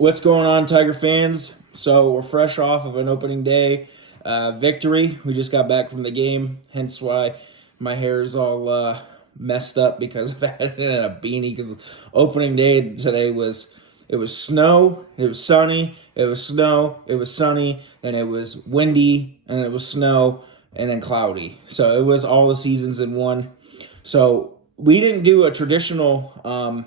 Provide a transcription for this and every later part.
What's going on, Tiger fans? So we're fresh off of an opening day victory. We just got back from the game, hence why my hair is all messed up because I've had it in a beanie. Because opening day today it was snow, it was sunny, it was snow, it was sunny, and it was windy, and it was snow, and then cloudy. So it was all the seasons in one. So we didn't do a traditional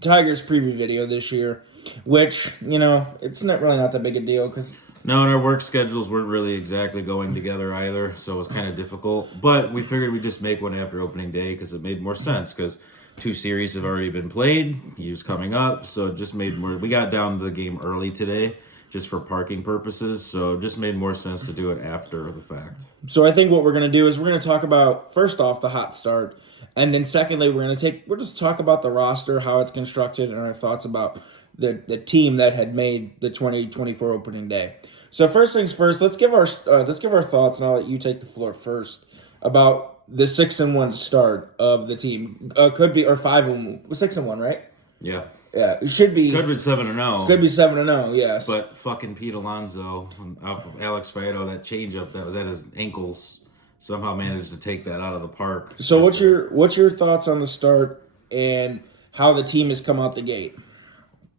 Tigers preview video this year, which, it's not that big a deal because No, and our work schedules weren't really exactly going together either, so it was kind of difficult. But we figured we'd just make one after opening day because it made more sense because two series have already been played. He was coming up, so it just made more. We got down to the game early today just for parking purposes, so it just made more sense to do it after the fact. So I think what we're going to do is we're going to talk about, first off, the hot start. And then secondly, we'll just talk about the roster, how it's constructed, and our thoughts about the team that had made the 2024 opening day. So first things first, let's give our thoughts, and I'll let you take the floor first about the 6-1 start of the team. Could be or 6-1, right? Yeah. Yeah, it should be. Could have been 7-0. Could be 7-0. Yes. But fucking Pete Alonso off of Alex Faedo, that changeup that was at his ankles, somehow managed to take that out of the park. So what's your thoughts on the start and how the team has come out the gate?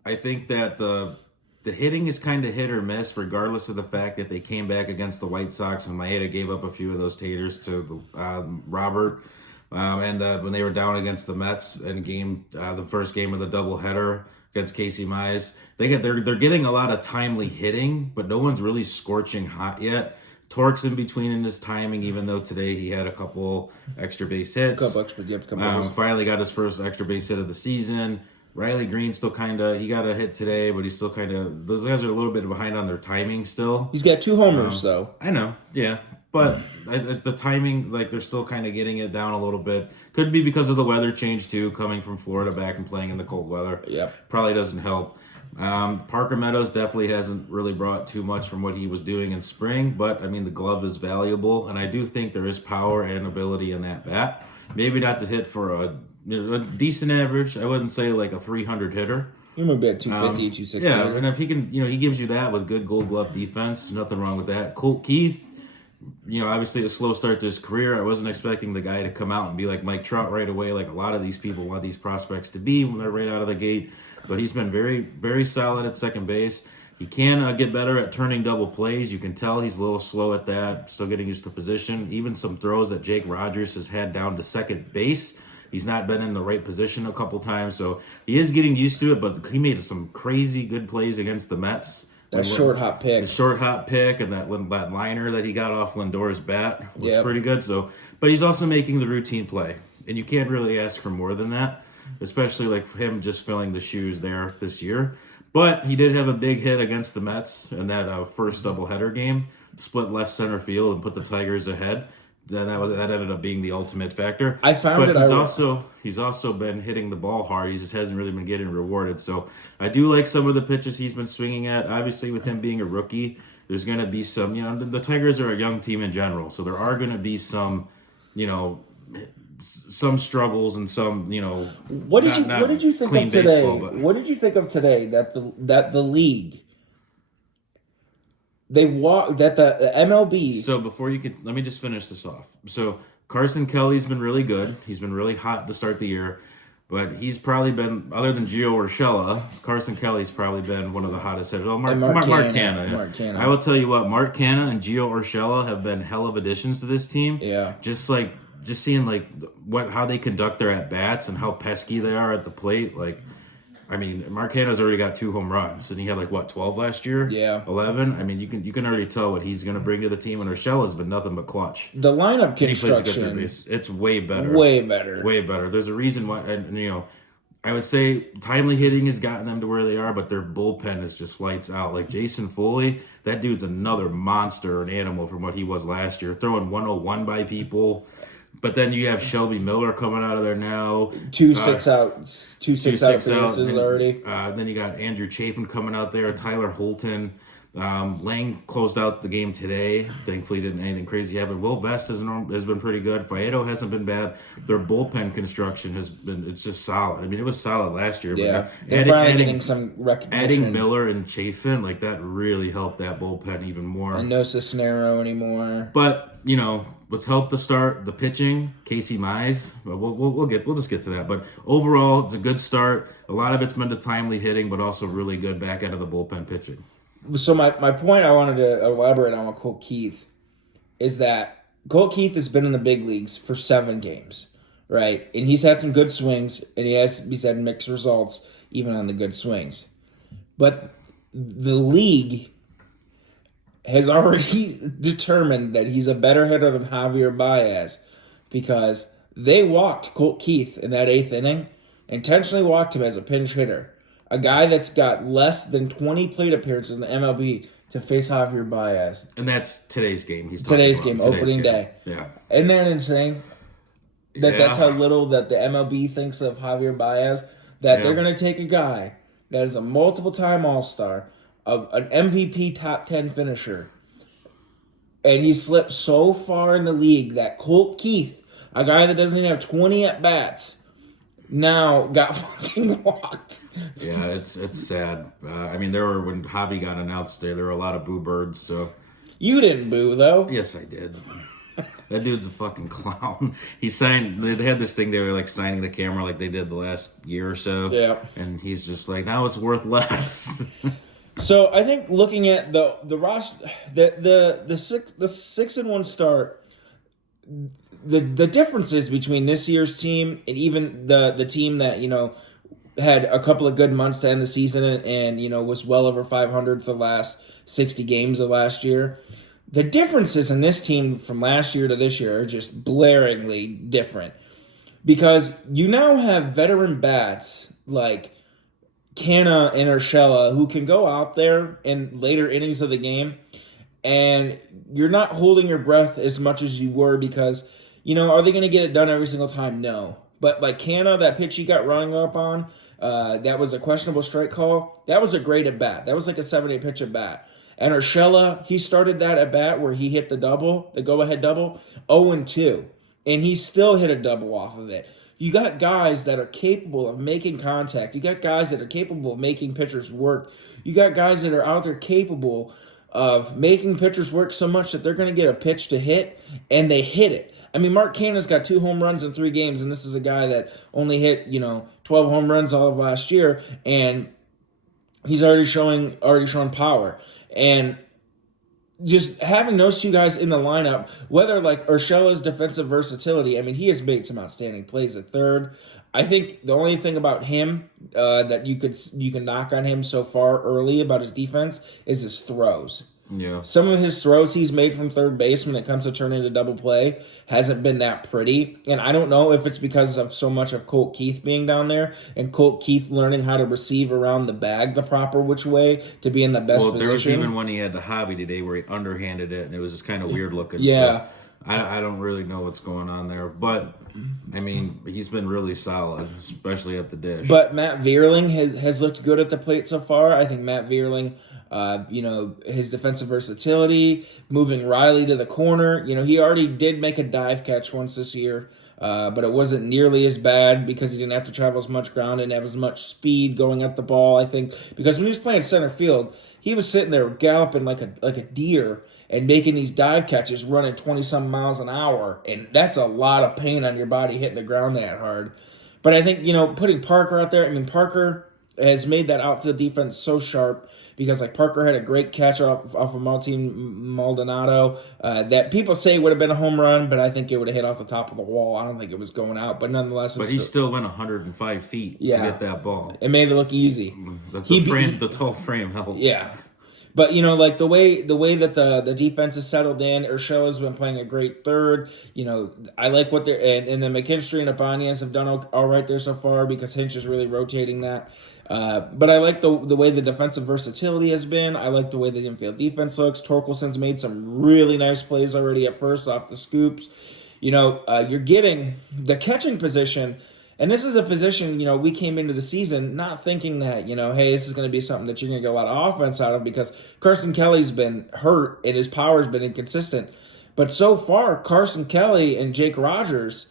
I think that the hitting is kind of hit or miss, regardless of the fact that they came back against the White Sox when Maeda gave up a few of those taters to Robert, and when they were down against the Mets in the first game of the doubleheader against Casey Mize, they're getting a lot of timely hitting, but no one's really scorching hot yet. Torque's in between in his timing, even though today he had a couple extra base hits. Finally got his first extra base hit of the season. Riley Green still he got a hit today, but he's still those guys are a little bit behind on their timing still. He's got 2 homers, though. I know, yeah. But as the timing, they're still kind of getting it down a little bit. Could be because of the weather change, too, coming from Florida back and playing in the cold weather. Yep. Probably doesn't help. Parker Meadows definitely hasn't really brought too much from what he was doing in spring, but, the glove is valuable, and I do think there is power and ability in that bat. Maybe not to hit for a decent average. I wouldn't say like a 300 hitter. You might be at 250, 260. Yeah, and if he can, he gives you that with good Gold Glove defense, nothing wrong with that. Colt Keith, obviously a slow start to his career. I wasn't expecting the guy to come out and be like Mike Trout right away, like a lot of these people want these prospects to be when they're right out of the gate. But he's been very, very solid at second base. He can get better at turning double plays. You can tell he's a little slow at that, still getting used to position. Even some throws that Jake Rogers has had down to second base, he's not been in the right position a couple times, so he is getting used to it, but he made some crazy good plays against the Mets. That short hop pick. The short hop pick and that liner that he got off Lindor's bat was pretty good. So, but he's also making the routine play, and you can't really ask for more than that, especially like for him just filling the shoes there this year. But he did have a big hit against the Mets in that first doubleheader game, split left center field and put the Tigers ahead. Then that ended up being the ultimate factor. He's also been hitting the ball hard. He just hasn't really been getting rewarded. So I do like some of the pitches he's been swinging at. Obviously, with him being a rookie, there's going to be some. The Tigers are a young team in general, so there are going to be some, some struggles and some, What did you think of today? Baseball, what did you think of today that the league? The MLB. So let me just finish this off. So Carson Kelly's been really good. He's been really hot to start the year, but he's probably been, other than Gio Urshela, Carson Kelly's probably been one of the hottest hitters. Mark Canha. I will tell you what, Mark Canha and Gio Urshela have been hell of additions to this team. Yeah. Just seeing how they conduct their at bats and how pesky they are at the plate, Mark Canha's already got 2 home runs, and he had 12 last year? Yeah. 11? You can already tell what he's going to bring to the team, and Urshela's been nothing but clutch. The lineup construction. It's way better. Way better. Way better. There's a reason why, and I would say timely hitting has gotten them to where they are, but their bullpen is just lights out. Like Jason Foley, that dude's another monster, an animal from what he was last year, throwing 101 by people. But then you have Shelby Miller coming out of there now. Two six out appearances already. Then you got Andrew Chafin coming out there, Tyler Holton. Lang closed out the game today. Thankfully, didn't anything crazy happen. Will Vest has been pretty good. Faedo hasn't been bad. Their bullpen construction it's just solid. I mean, it was solid last year. Yeah, But they're finally getting some recognition. adding Miller and Chafin, like that really helped that bullpen even more. And no Cisnero anymore. But what's helped the start, the pitching, Casey Mize. We'll just get to that. But overall, it's a good start. A lot of it's been the timely hitting, but also really good back end of the bullpen pitching. So my point I wanted to elaborate on with Colt Keith is that Colt Keith has been in the big leagues for 7 games, right? And he's had some good swings, and he's had mixed results even on the good swings. But the league has already determined that he's a better hitter than Javier Baez because they walked Colt Keith in that 8th inning, intentionally walked him as a pinch hitter. A guy that's got less than 20 plate appearances in the MLB to face Javier Baez. And that's today's game. Today's game, opening day. Yeah. Isn't that insane? That's how little that the MLB thinks of Javier Baez. That they're going to take a guy that is a multiple-time All-Star, an MVP top 10 finisher, and he slipped so far in the league that Colt Keith, a guy that doesn't even have 20 at-bats, now got fucking walked. Yeah, it's sad. I mean, when Javi got announced there were a lot of boo birds. So you didn't boo though. Yes, I did. That dude's a fucking clown. He signed. They had this thing. They were like signing the camera like they did the last year or so. Yeah. And he's just like, now it's worth less. So I think looking at the roster, the 6-1 start. The differences between this year's team and even the team that had a couple of good months to end the season and was well over 500 for the last 60 games of last year. The differences in this team from last year to this year are just blaringly different because you now have veteran bats like Canna and Urshela who can go out there in later innings of the game, and you're not holding your breath as much as you were because are they going to get it done every single time? No. But like Canna, that pitch he got running up on, that was a questionable strike call. That was a great at bat. That was like a 7-8 pitch at bat. And Urshela, he started that at bat where he hit the go-ahead double, 0-2. And he still hit a double off of it. You got guys that are capable of making contact. You got guys that are capable of making pitchers work. You got guys that are out there capable of making pitchers work so much that they're going to get a pitch to hit, and they hit it. I mean, Mark Canna's got 2 home runs in 3 games, and this is a guy that only hit 12 home runs all of last year, and he's already showing power. And just having those 2 guys in the lineup, whether like Urshela's defensive versatility, I mean, he has made some outstanding plays at third. I think the only thing about him that you can knock on him so far early about his defense is his throws. Yeah. Some of his throws he's made from third base when it comes to turning into double play hasn't been that pretty. And I don't know if it's because of so much of Colt Keith being down there and Colt Keith learning how to receive around the bag the proper which way to be in the best position. Well, there was even when he had the hobby today where he underhanded it and it was just kind of weird looking. Yeah. So I don't really know what's going on there. But, I mean, he's been really solid, especially at the dish. But Matt Vierling has looked good at the plate so far. I think Matt Vierling, his defensive versatility, moving Riley to the corner. He already did make a dive catch once this year, but it wasn't nearly as bad because he didn't have to travel as much ground and have as much speed going at the ball, I think. Because when he was playing center field, he was sitting there galloping like a deer and making these dive catches running 20-some miles an hour, and that's a lot of pain on your body hitting the ground that hard. But I think, putting Parker out there, I mean, Parker has made that outfield defense so sharp because, like, Parker had a great catch off of Martin Maldonado that people say would have been a home run, but I think it would have hit off the top of the wall. I don't think it was going out, but nonetheless. But he still went 105 feet to get that ball. It made it look easy. The tall frame helps. Yeah. But, like the way that the defense is settled in, Urshela's been playing a great third. I like what they're and then McKinstry and Ibanez have done all right there so far because Hinch is really rotating that. But I like the way the defensive versatility has been. I like the way the infield defense looks. Torkelson's made some really nice plays already at first off the scoops. You're getting the catching position And this is a position, we came into the season not thinking that, hey, this is going to be something that you're going to get a lot of offense out of because Carson Kelly's been hurt and his power's been inconsistent. But so far, Carson Kelly and Jake Rogers,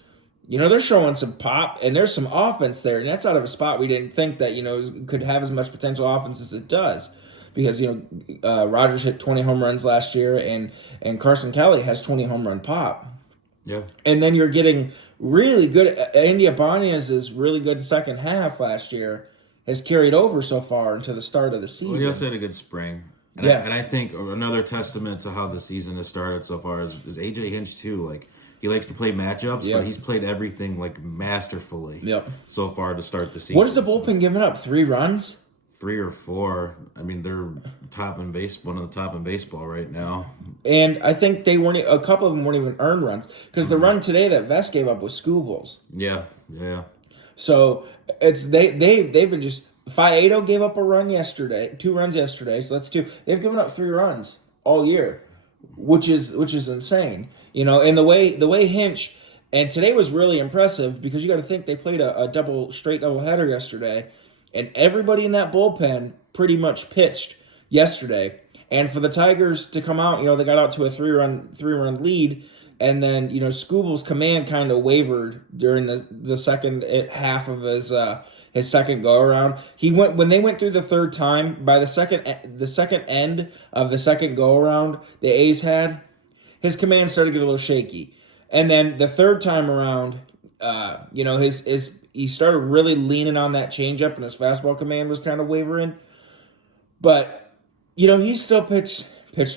they're showing some pop and there's some offense there. And that's out of a spot we didn't think that, could have as much potential offense as it does. Because, Rogers hit 20 home runs last year and Carson Kelly has 20 home run pop. Yeah. And then you're getting really good. Andy Ibanez' really good second half last year has carried over so far into the start of the season. Well, he also had a good spring. And Yeah. I think another testament to how the season has started so far is AJ Hinch too. Like, he likes to play matchups, Yep. but he's played everything like masterfully so far to start the season. What is the bullpen giving up? 3 runs? 3 or 4. I mean, they're one of the top in baseball right now. And I think a couple of them weren't even earned runs because the run today that Vest gave up was Scoobles. Yeah. So they've been just Faedo gave up a run yesterday, 2 runs yesterday, so that's 2. They've given up 3 runs all year, which is insane. And the way Hinch and today was really impressive because you got to think they played a straight double header yesterday, and everybody in that bullpen pretty much pitched yesterday. And for the Tigers to come out, they got out to a 3-run lead, and then Scooble's command kind of wavered during the second half of his second go around. When they went through the third time. By the second end of the second go around, the A's had his command started to get a little shaky, and then the third time around, he started really leaning on that changeup, and his fastball command was kind of wavering. But he still pitched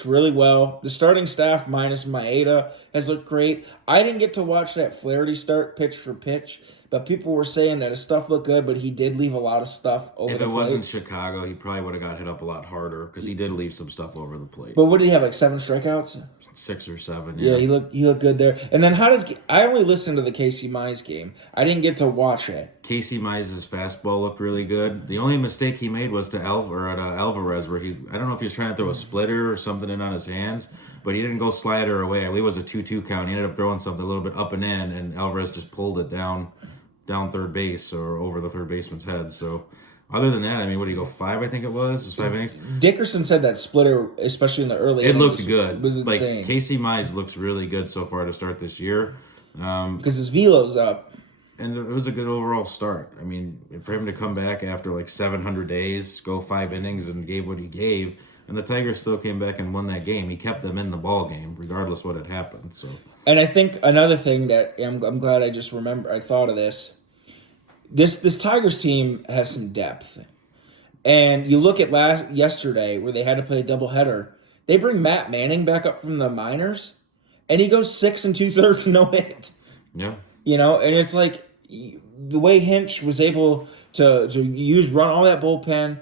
really well. The starting staff minus Maeda has looked great. I didn't get to watch that Flaherty start pitch for pitch, but people were saying that his stuff looked good, but he did leave a lot of stuff over the plate. If it wasn't Chicago, he probably would have got hit up a lot harder because he did leave some stuff over the plate. But what did he have, like 7 strikeouts? 6 or 7. Yeah, he looked good there. And then I only listened to the Casey Mize game. I didn't get to watch it. Casey Mize's fastball looked really good. The only mistake he made was to Alvarez, where I don't know if he was trying to throw a splitter or something in on his hands, but he didn't go slider away. I believe it was a 2-2 count. He ended up throwing something a little bit up and in, and Alvarez just pulled it down third base or over the third baseman's head. So other than that, I mean, what do you go, 5, I think it was 5 innings? Dickerson said that splitter, especially in the early innings, innings, looked good. Was insane. Like, Casey Mize looks really good so far to start this year. Because his velo's up. And it was a good overall start. I mean, for him to come back after like 700 days, go 5 innings and gave what he gave, and the Tigers still came back and won that game. He kept them in the ball game, regardless what had happened. So, and I think another thing that I'm glad I just remember, I thought of this. This Tigers team has some depth, and you look at yesterday where they had to play a doubleheader. They bring Matt Manning back up from the minors, and he goes 6 2/3 no hit. Yeah, and it's like the way Hinch was able to run all that bullpen,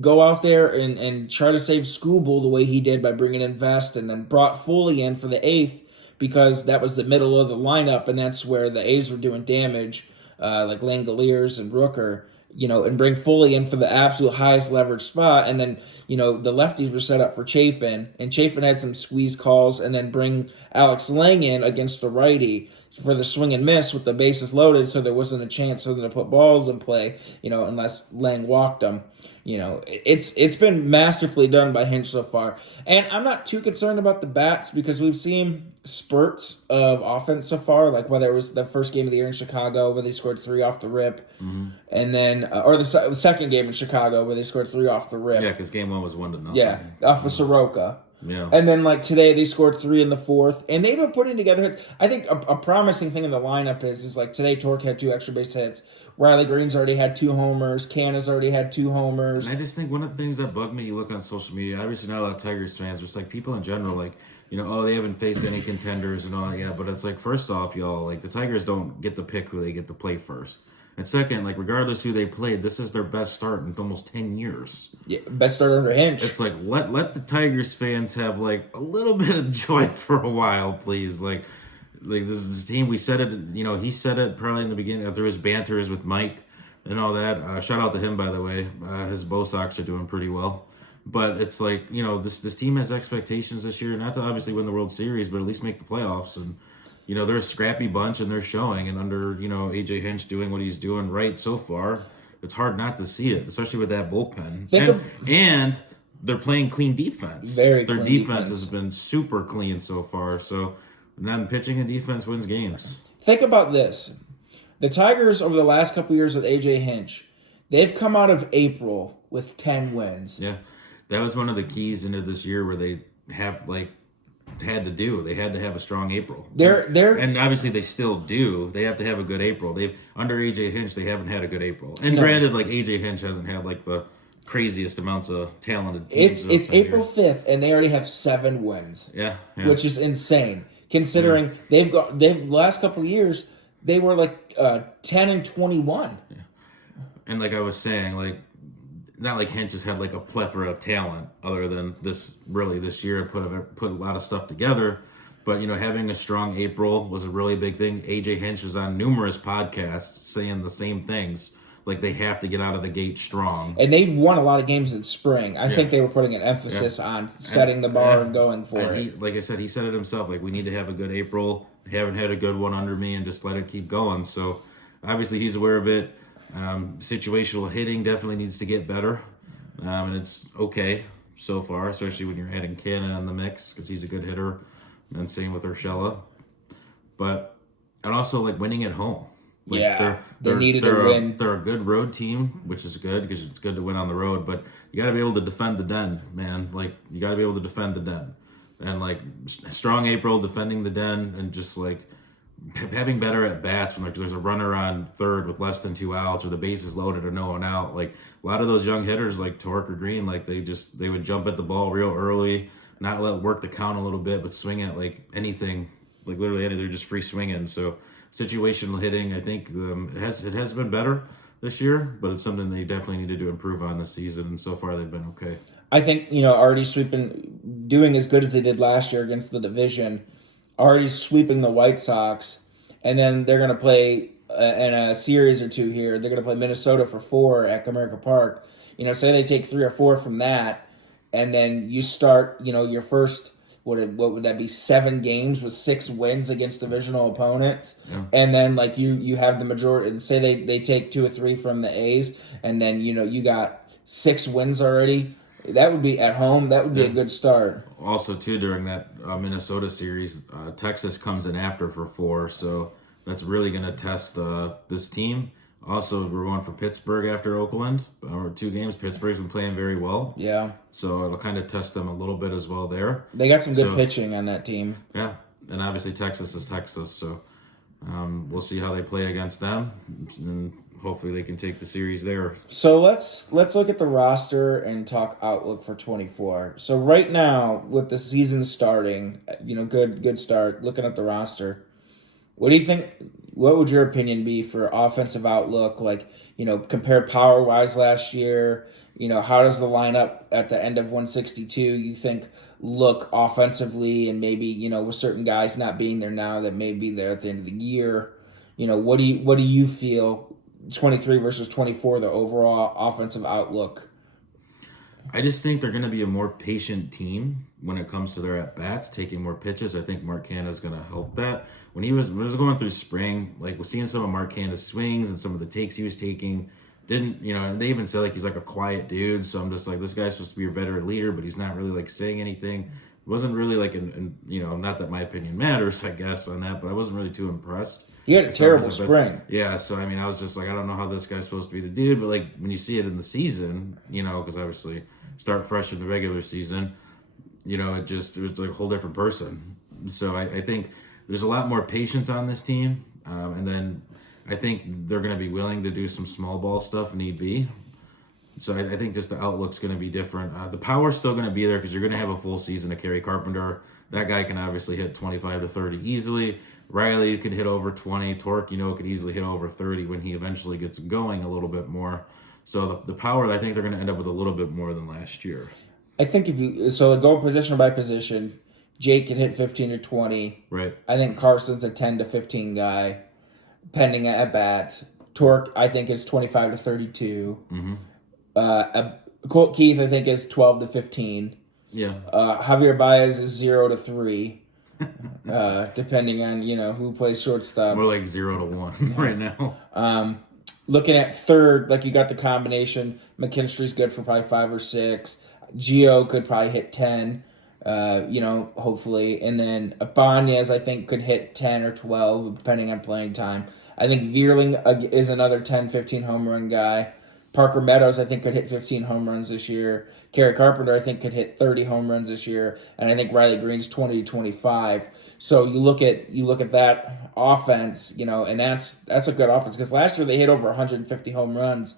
go out there and try to save Scooble the way he did by bringing in Vest, and then brought Foley in for the 8th because that was the middle of the lineup, and that's where the A's were doing damage. Like Langoliers and Rooker, and bring Foley in for the absolute highest leverage spot. And then, the lefties were set up for Chafin, and Chafin had some squeeze calls, and then bring Alex Lang in against the righty for the swing and miss with the bases loaded, so there wasn't a chance for them to put balls in play, unless Lang walked them. It's been masterfully done by Hinch so far. And I'm not too concerned about the bats because we've seen spurts of offense so far, like whether it was the first game of the year in Chicago where they scored 3 off the rip, and then or the second game in Chicago where they scored 3 off the rip. Yeah, because game 1 was 1-0. Yeah, off of Soroka. Yeah. And then, like, today they scored 3 in the 4th. And they've been putting together hits. I think a promising thing in the lineup is like, today Torque had 2 extra base hits. Riley Green's already had 2 homers. Canna's already had 2 homers. And I just think one of the things that bug me, you look on social media, obviously not a lot of Tigers fans, just like people in general, like, they haven't faced any contenders and all that. Yeah, but it's like, first off, y'all, like, the Tigers don't get to pick who they get to play first. And second, like, regardless who they played, this is their best start in almost 10 years. Yeah, best start under Hinch. It's like, let the Tigers fans have, like, a little bit of joy for a while, please. Like this team, we said it, he said it probably in the beginning, through his banters with Mike and all that. Shout out to him, by the way. His Bo Sox are doing pretty well. But it's like, this team has expectations this year, not to obviously win the World Series, but at least make the playoffs. And they're a scrappy bunch and they're showing. And under AJ Hinch doing what he's doing right so far, it's hard not to see it, especially with that bullpen. And they're playing clean defense. Very Their clean defense has been super clean so far. So then pitching and defense wins games. Think about this. The Tigers over the last couple years with AJ Hinch, they've come out of April with 10 wins. Yeah. That was one of the keys into this year where they have had to do. They had to have a strong April. And obviously they still do. They have to have a good April. They've under AJ Hinch, they haven't had a good April. And granted, AJ Hinch hasn't had the craziest amounts of talented teams. It's April 5th and they already have 7 wins. Yeah. Which is insane. Considering they've last couple of years they were 10-21. Yeah. And I was saying, not like Hinch has had a plethora of talent other than this year put a lot of stuff together. But having a strong April was a really big thing. AJ Hinch was on numerous podcasts saying the same things. They have to get out of the gate strong. And they won a lot of games in spring. I think they were putting an emphasis on setting the bar and going for it. Like I said, he said it himself. We need to have a good April. I haven't had a good one under me and just let it keep going. So obviously he's aware of it. Situational hitting definitely needs to get better. And it's okay so far, especially when you're adding Canna in the mix because he's a good hitter. And same with Urshela. And also winning at home. They needed to win. They're a good road team, which is good because it's good to win on the road. But you got to be able to defend the den, man. You got to be able to defend the den, and strong April defending the den, and just having better at bats when there's a runner on third with less than 2 outs or the base is loaded or no one out. A lot of those young hitters Torque or Green, they would jump at the ball real early, not let work the count a little bit, but swing at anything, literally anything. They're just free swinging. So. Situational hitting, I think it has been better this year, but it's something they definitely needed to improve on this season, and so far they've been okay. I think, already doing as good as they did last year against the division, already sweeping the White Sox, and then they're going to play in a series or two here. They're going to play Minnesota for 4 at Comerica Park. Say they take 3 or 4 from that, and then you start, your first... What would that be? 7 games with 6 wins against divisional opponents, and then you have the majority. Say they take 2 or 3 from the A's, and then you got 6 wins already. That would be at home. That would be a good start. Also, too, during that Minnesota series, Texas comes in after for 4, so that's really going to test this team. Also, we're going for Pittsburgh after Oakland. 2 games. Pittsburgh's been playing very well. Yeah. So it'll kind of test them a little bit as well there. They got some good pitching on that team. Yeah. And obviously Texas is Texas. So we'll see how they play against them. And hopefully they can take the series there. So let's look at the roster and talk outlook for 24. So right now, with the season starting, good start. Looking at the roster, what do you think? What would your opinion be for offensive outlook? Compared power-wise last year, how does the lineup at the end of 162, you think, look offensively, and maybe, with certain guys not being there now that may be there at the end of the year? What do you feel 23 versus 24, the overall offensive outlook? I just think they're going to be a more patient team when it comes to their at-bats, taking more pitches. I think Mark Canha is going to help that. When he was going through spring, we're seeing some of Mark Canha's swings and some of the takes he was taking. And they even said he's a quiet dude. So I'm just this guy's supposed to be your veteran leader, but he's not really saying anything. It wasn't really not that my opinion matters, I guess, on that, but I wasn't really too impressed. He had a terrible spring. Yeah, so I was just I don't know how this guy's supposed to be the dude, but when you see it in the season, because obviously start fresh in the regular season, it was a whole different person. So I think there's a lot more patience on this team, and then I think they're going to be willing to do some small ball stuff need be. So I think just the outlook's going to be different. The power's still going to be there because you're going to have a full season of Kerry Carpenter. That guy can obviously hit 25 to 30 easily. Riley can hit over 20. Torque, could easily hit over 30 when he eventually gets going a little bit more. So the power, I think they're going to end up with a little bit more than last year. I think go position by position, Jake can hit 15 to 20. Right. I think Carson's a 10 to 15 guy, pending at bats. Torque, I think, is 25 to 32. Mm-hmm. Colt Keith, I think, is 12 to 15. Yeah. Javier Baez is 0 to 3. depending on who plays shortstop. More like 0-1 right now. Looking at third, like you got the combination. McKinstry's good for probably 5 or 6. Gio could probably hit 10. Hopefully, and then Ibanez I think could hit 10 or 12 depending on playing time. I think Vierling is another 10, 15 home run guy. Parker Meadows I think could hit 15 home runs this year. Kerry Carpenter I think could hit 30 home runs this year, and I think Riley Green's 20 to 25. So you look at that offense, and that's a good offense because last year they hit over 150 home runs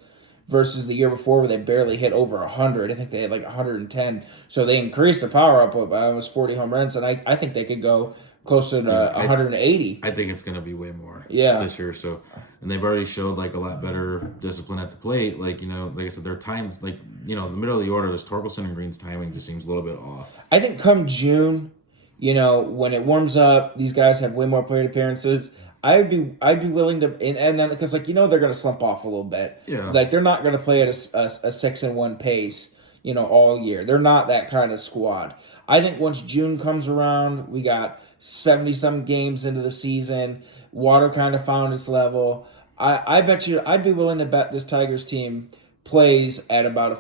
versus the year before where they barely hit over 100. I think they had like 110. So they increased the power up by almost 40 home runs, and I think they could go closer to 180. I think it's going to be way more this year. So, and they've already showed like a lot better discipline at the plate. Like, like I said, their times, like, the middle of the order is Torkelson and Green's timing just seems a little bit off. I think come June, when it warms up, these guys have way more plate appearances. I'd be willing to, and then because they're going to slump off a little bit. Yeah. Like they're not going to play at a 6-1 pace, all year. They're not that kind of squad. I think once June comes around, we got 70-some games into the season. Water kind of found its level. I bet you I'd be willing to bet this Tigers team plays at about a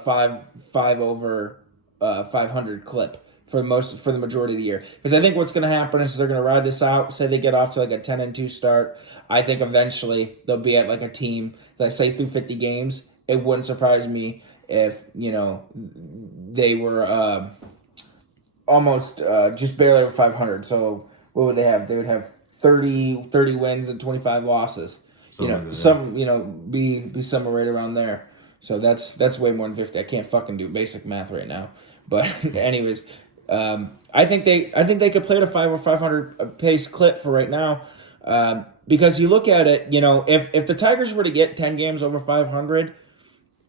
5 over 500 clip for the majority of the year. Because I think what's going to happen is they're going to ride this out. Say they get off to like a 10-2 start. I think eventually they'll be at like a team that say through 50 games. It wouldn't surprise me if they were almost just barely over 500. So what would they have? They would have 30 wins and 25 losses. Be somewhere right around there. So that's way more than 50. I can't fucking do basic math right now. But anyways, I think they could play at a 5 or 500 pace clip for right now. Because you look at it, if the Tigers were to get 10 games over 500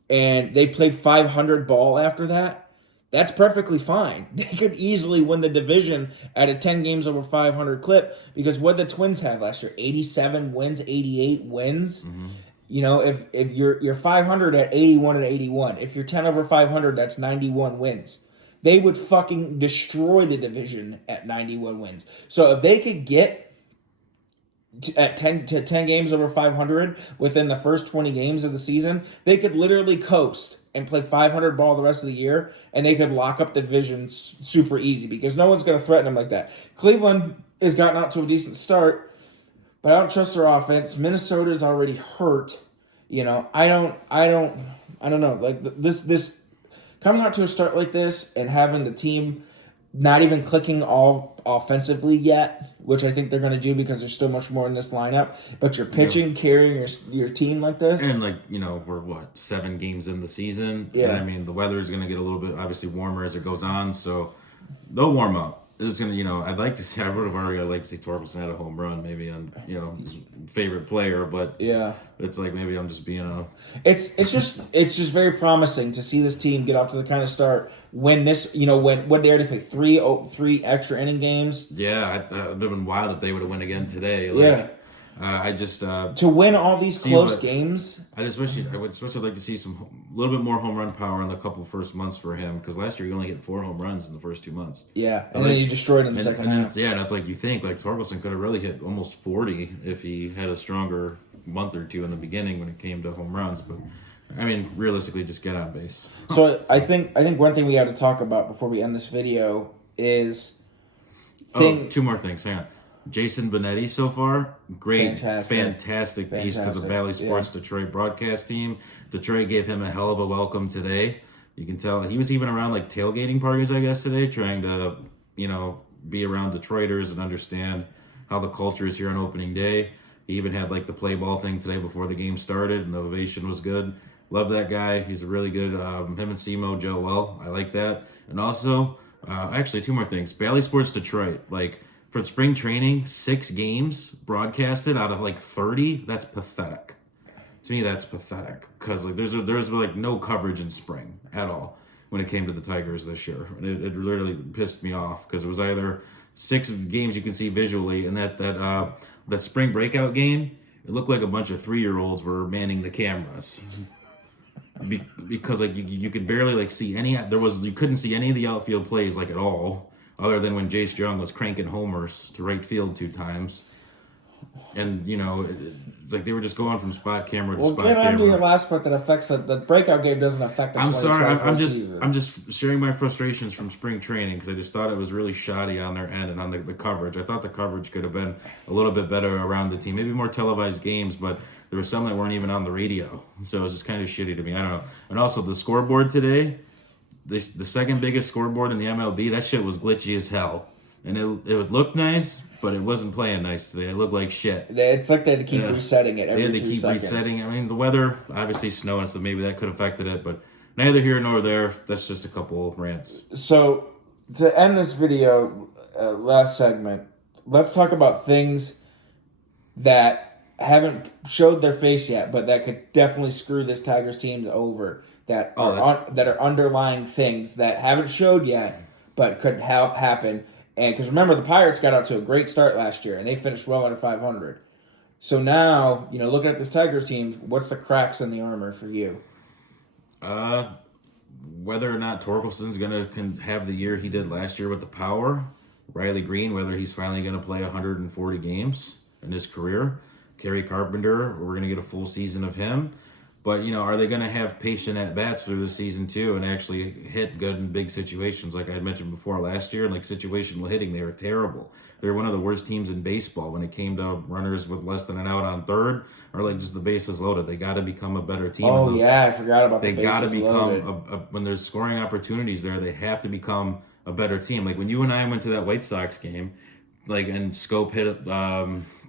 and they played 500 ball after that, that's perfectly fine. They could easily win the division at a 10 games over 500 clip because what did the Twins have last year? 87 wins, 88 wins. Mm-hmm. If you're 500 at 81 and 81, if you're 10 over 500, that's 91 wins. They would fucking destroy the division at 91 wins. So if they could get at 10 games over 500 within the first 20 games of the season, they could literally coast and play 500 ball the rest of the year, and they could lock up the division super easy because no one's going to threaten them like that. Cleveland has gotten out to a decent start, but I don't trust their offense. Minnesota's already hurt. I don't know. Like this coming out to a start like this and having the team not even clicking all offensively yet, which I think they're going to do because there's still much more in this lineup. But you're pitching, carrying your team like this. And we're 7 games in the season. Yeah. And I mean, the weather is going to get a little bit obviously warmer as it goes on. So they'll warm up. It's going to, I'd like to see, I'd like to see Torkelson had a home run maybe on, his favorite player. But yeah, it's like maybe I'm just being It's just very promising to see this team get off to the kind of start when this, when they already play three extra inning games. Yeah, it would have been wild if they would have won again today. Yeah. I just to win all these close games. I would especially like to see a little bit more home run power in the couple first months for him because last year he only hit 4 home runs in the first 2 months. Yeah, and then he destroyed in the second half. Yeah, and that's like you think like Torkelson could have really hit almost 40 if he had a stronger month or two in the beginning when it came to home runs. But I mean, realistically, just get on base. So I think one thing we got to talk about before we end this video is 2 more things. Hang on. Jason Benetti so far, great, fantastic piece to the Valley Sports Detroit broadcast team. Detroit gave him a hell of a welcome today. You can tell he was even around like tailgating parties, I guess, today, trying to, be around Detroiters and understand how the culture is here on opening day. He even had like the play ball thing today before the game started, and the ovation was good. Love that guy. He's a really good, him and Simo Joe well. I like that. And also, actually 2 more things. Valley Sports Detroit, for spring training, 6 games broadcasted out of 30. That's pathetic. To me, that's pathetic because there's no coverage in spring at all when it came to the Tigers this year. And it literally pissed me off because it was either 6 games you can see visually, and that spring breakout game, it looked like a bunch of 3-year-olds were manning the cameras. Because you could barely see any. You couldn't see any of the outfield plays at all. other than when Jace Jung was cranking homers to right field 2 times. And, it's like they were just going from spot camera to Well, spot get on to your camera. last part that affects the breakout game doesn't affect the I'm sorry, 2024 season. I'm just sharing my frustrations from spring training because I just thought it was really shoddy on their end and on the coverage. I thought the coverage could have been a little bit better around the team, maybe more televised games, but there were some that weren't even on the radio, so it was just kind of shitty to me. I don't know. And also the scoreboard today, the second biggest scoreboard in the MLB, that shit was glitchy as hell, and it would look nice, but it wasn't playing nice today. It looked like shit. It's like they had to keep resetting it They every had to 3 keep seconds. resetting. I mean, the weather, obviously snowing, so maybe that could have affected it, but neither here nor there. That's just a couple of rants. So, to end this video, last segment, let's talk about things that haven't showed their face yet, but that could definitely screw this Tigers team over. That are underlying things that haven't showed yet, but could happen. And because remember, the Pirates got out to a great start last year, and they finished well under 500. So now, looking at this Tigers team, what's the cracks in the armor for you? Whether or not Torkelson's can have the year he did last year with the power, Riley Green, whether he's finally going to play 140 games in his career, Kerry Carpenter, we're going to get a full season of him. But, are they going to have patient at-bats through the season, too, and actually hit good in big situations? Like I had mentioned before last year, like situational hitting, they were terrible. They're one of the worst teams in baseball when it came to runners with less than an out on third or, like, just the bases loaded. They got to become a better team. Oh, yeah, I forgot about the bases loaded. They got to become, when there's scoring opportunities there, they have to become a better team. Like, when you and I went to that White Sox game, like, and Scope hit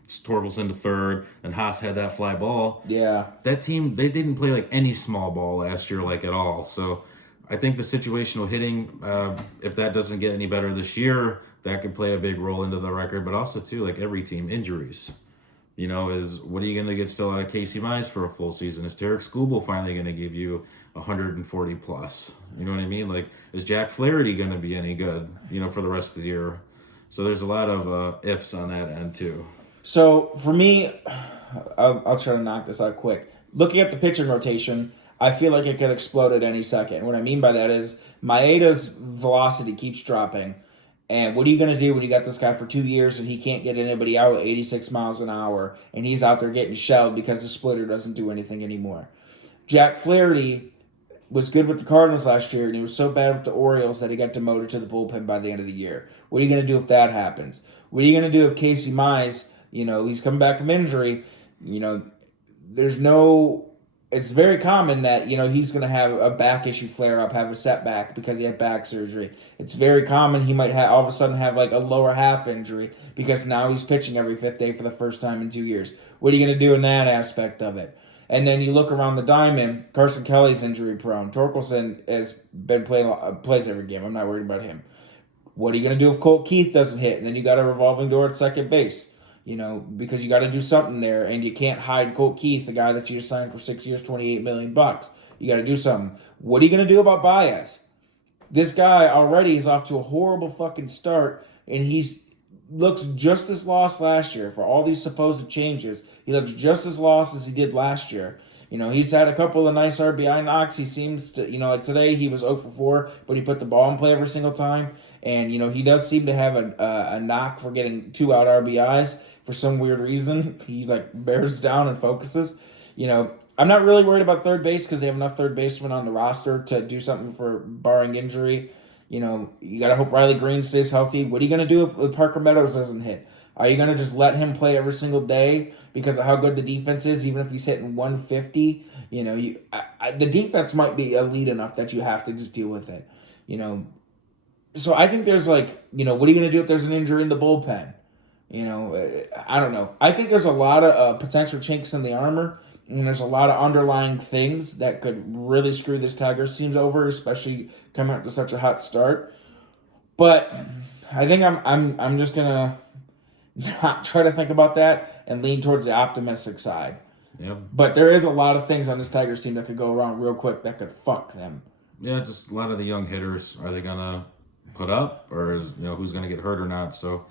Torkelson to third, and Haas had that fly ball. Yeah. That team, they didn't play like any small ball last year, like at all. So I think the situational hitting, if that doesn't get any better this year, that could play a big role into the record. But also, too, like every team, injuries. Is what are you going to get still out of Casey Mize for a full season? Is Tarek Skubal finally going to give you 140 plus? You know what I mean? Like, is Jack Flaherty going to be any good, for the rest of the year? So there's a lot of ifs on that end, too. So, for me, I'll try to knock this out quick. Looking at the pitching rotation, I feel like it could explode at any second. What I mean by that is Maeda's velocity keeps dropping. And what are you going to do when you got this guy for 2 years and he can't get anybody out at 86 miles an hour and he's out there getting shelled because the splitter doesn't do anything anymore? Jack Flaherty was good with the Cardinals last year and he was so bad with the Orioles that he got demoted to the bullpen by the end of the year. What are you going to do if that happens? What are you going to do if Casey Mize, he's coming back from injury, it's very common that, he's going to have a back issue flare up, have a setback because he had back surgery. It's very common he might all of a sudden have like a lower half injury because now he's pitching every 5th day for the first time in 2 years. What are you going to do in that aspect of it? And then you look around the diamond, Carson Kelly's injury prone. Torkelson has been plays every game. I'm not worried about him. What are you going to do if Colt Keith doesn't hit? And then you got a revolving door at second base. Because you got to do something there, and you can't hide Colt Keith, the guy that you just signed for 6 years, $28 million. You got to do something. What are you going to do about Baez? This guy already is off to a horrible fucking start, and looks just as lost last year for all these supposed changes. He looks just as lost as he did last year. He's had a couple of nice RBI knocks. He seems to, like today he was 0 for 4, but he put the ball in play every single time. And, he does seem to have a knock for getting 2 out RBIs for some weird reason. He, bears down and focuses. I'm not really worried about third base because they have enough third basemen on the roster to do something for barring injury. You got to hope Riley Green stays healthy. What are you going to do if Parker Meadows doesn't hit? Are you going to just let him play every single day because of how good the defense is, even if he's hitting 150? The defense might be elite enough that you have to just deal with it. So I think there's what are you going to do if there's an injury in the bullpen? I don't know. I think there's a lot of potential chinks in the armor, and there's a lot of underlying things that could really screw this Tigers team over, especially coming up to such a hot start. But I think I'm just gonna not try to think about that and lean towards the optimistic side. Yeah. But there is a lot of things on this Tigers team that could go wrong real quick that could fuck them. Yeah, just a lot of the young hitters. Are they gonna put up, or is, who's gonna get hurt or not? So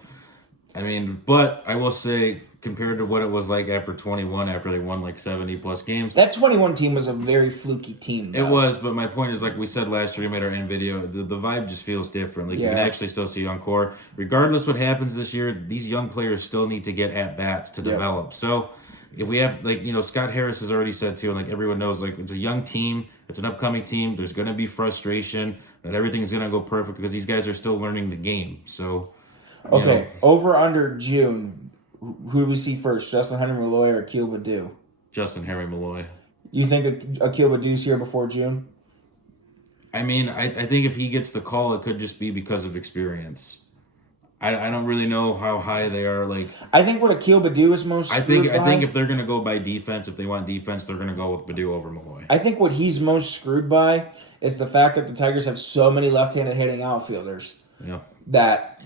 I mean, but I will say, compared to what it was like after 21, after they won like 70 plus games, That 21 team was a very fluky team, it though. was. But my point is, like we said last year, we made our end video. The vibe just feels different. Like you can Yeah. actually still see young core, regardless what happens this year. These young players still need to get at bats to Yep. develop. So if we have Scott Harris has already said too, and like everyone knows, like it's a young team, it's an upcoming team. There's going to be frustration. Not everything's going to go perfect because these guys are still learning the game. So Okay, over under June. Who do we see first, Justin Henry Malloy or Akil Baddoo? Justin Henry Malloy. You think Akil Baddoo's here before June? I mean, I think if he gets the call, it could just be because of experience. I don't really know how high they are. Like I think what Akil Baddoo is most. I think screwed by- if they're gonna go by defense, if they want defense, they're gonna go with Badu over Malloy. I think what he's most screwed by is the fact that the Tigers have so many left-handed hitting outfielders Yeah. that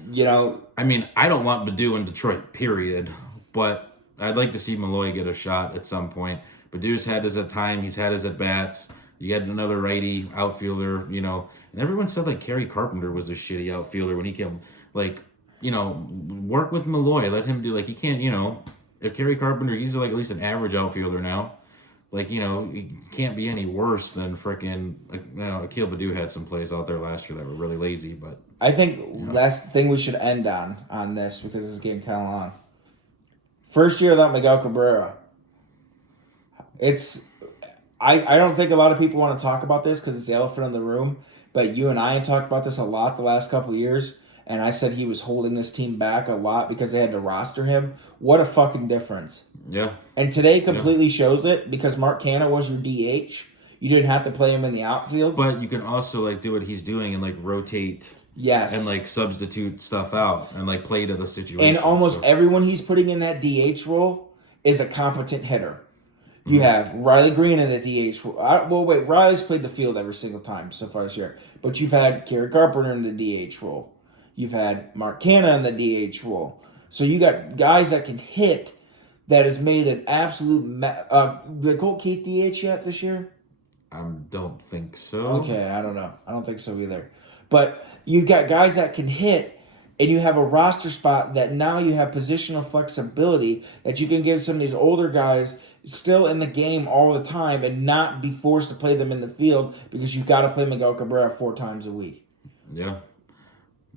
I mean, I don't want Badu in Detroit, period. But I'd like to see Malloy get a shot at some point. Badu's had his at time. He's had his at bats. You had another righty outfielder, and everyone said like Kerry Carpenter was a shitty outfielder when he came. Like, work with Malloy. Let him do like he can't. If Kerry Carpenter, he's like at least an average outfielder now. Like, he can't be any worse than freaking Akil Badu had some plays out there last year that were really lazy, but I think that's the thing we should end on this because this is getting kind of long. First year without Miguel Cabrera. I don't think a lot of people want to talk about this because it's the elephant in the room, but you and I talked about this a lot the last couple of years, and I said he was holding this team back a lot because they had to roster him. What a fucking difference. yeah. And today completely shows it because Mark Canha was your DH. You didn't have to play him in the outfield. But you can also like do what he's doing and like rotate Yes. and like substitute stuff out and like play to the situation. And almost so. everyone he's putting in that DH role is a competent hitter. You have Riley Green in the DH role. Riley's played the field every single time so far this year. But you've had Kerry Carpenter in the DH role. You've had Mark Canha in the DH role. So you got guys that can hit that has made an absolute... did Colt Keith DH yet this year? I don't think so. Okay, I don't know. I don't think so either. But you've got guys that can hit, and you have a roster spot that now you have positional flexibility that you can give some of these older guys still in the game all the time and not be forced to play them in the field because you've got to play Miguel Cabrera 4 times a week. Yeah.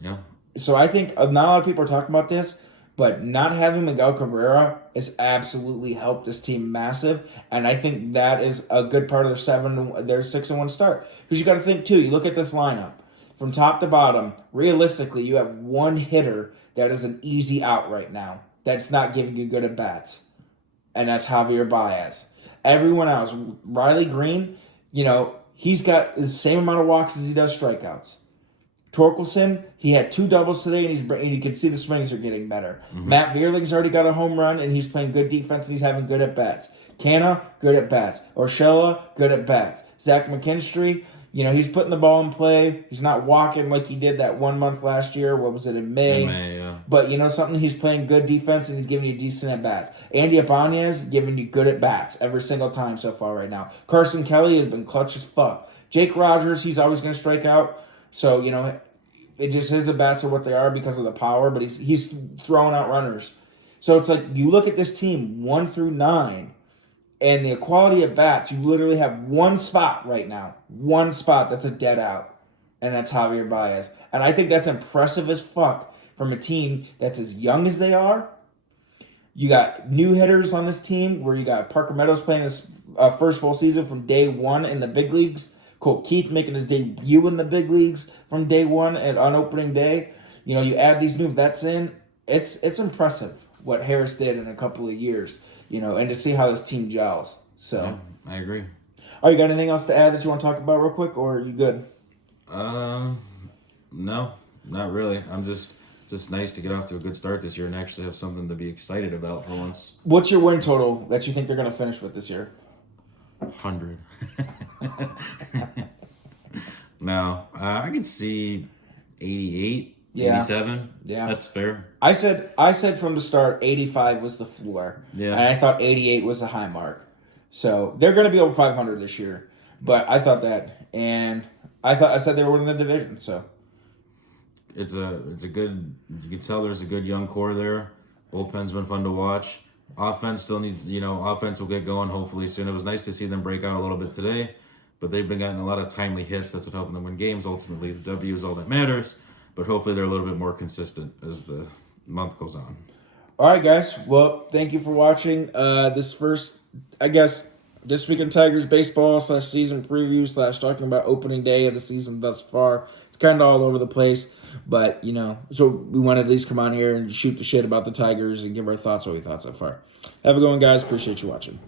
Yeah. So I think not a lot of people are talking about this, but not having Miguel Cabrera has absolutely helped this team massive, and I think that is a good part of their 6-1 start. Because you got to think too. You look at this lineup from top to bottom. Realistically, you have one hitter that is an easy out right now. That's not giving you good at bats, and that's Javier Baez. Everyone else, Riley Green, he's got the same amount of walks as he does strikeouts. Torkelson, he had 2 doubles today, and you can see the swings are getting better. Mm-hmm. Matt Vierling's already got a home run, and he's playing good defense, and he's having good at bats. Canha, good at bats. Urshela, good at bats. Zach McKinstry, he's putting the ball in play. He's not walking like he did that 1 month last year. What was it, in May? Yeah. But something, he's playing good defense, and he's giving you decent at bats. Andy Ibanez giving you good at bats every single time so far right now. Carson Kelly has been clutch as fuck. Jake Rogers, he's always going to strike out. So, it just his at-bats are what they are because of the power, but he's throwing out runners. So it's like you look at this team 1 through 9, and the quality of bats, you literally have one spot right now. One spot that's a dead out, and that's Javier Baez. And I think that's impressive as fuck from a team that's as young as they are. You got new hitters on this team where you got Parker Meadows playing his first full season from day 1 in the big leagues. Colt Keith making his debut in the big leagues from day 1 on opening day. You add these new vets in. It's impressive what Harris did in a couple of years, and to see how this team gels. So yeah, I agree. You got anything else to add that you want to talk about real quick, or are you good? No, not really. I'm just nice to get off to a good start this year and actually have something to be excited about for once. What's your win total that you think they're going to finish with this year? 100. No, I could see 88, 87. Yeah. That's fair. I said from the start 85 was the floor. Yeah. And I thought 88 was the high mark. So they're going to be over 500 this year. But I thought that, and I said they were winning the division. So it's a good. You can tell there's a good young core there. Bullpen's been fun to watch. Offense still needs, offense will get going hopefully soon. It was nice to see them break out a little bit today, but they've been getting a lot of timely hits. That's what helping them win games. Ultimately, the W is all that matters. But hopefully, they're a little bit more consistent as the month goes on. All right, guys. Well, thank you for watching this first, I guess, This Week in Tigers baseball / season preview / talking about opening day of the season thus far. It's kind of all over the place, but, so we wanted to at least come on here and shoot the shit about the Tigers and give our thoughts, what we thought so far. Have a good one, guys. Appreciate you watching.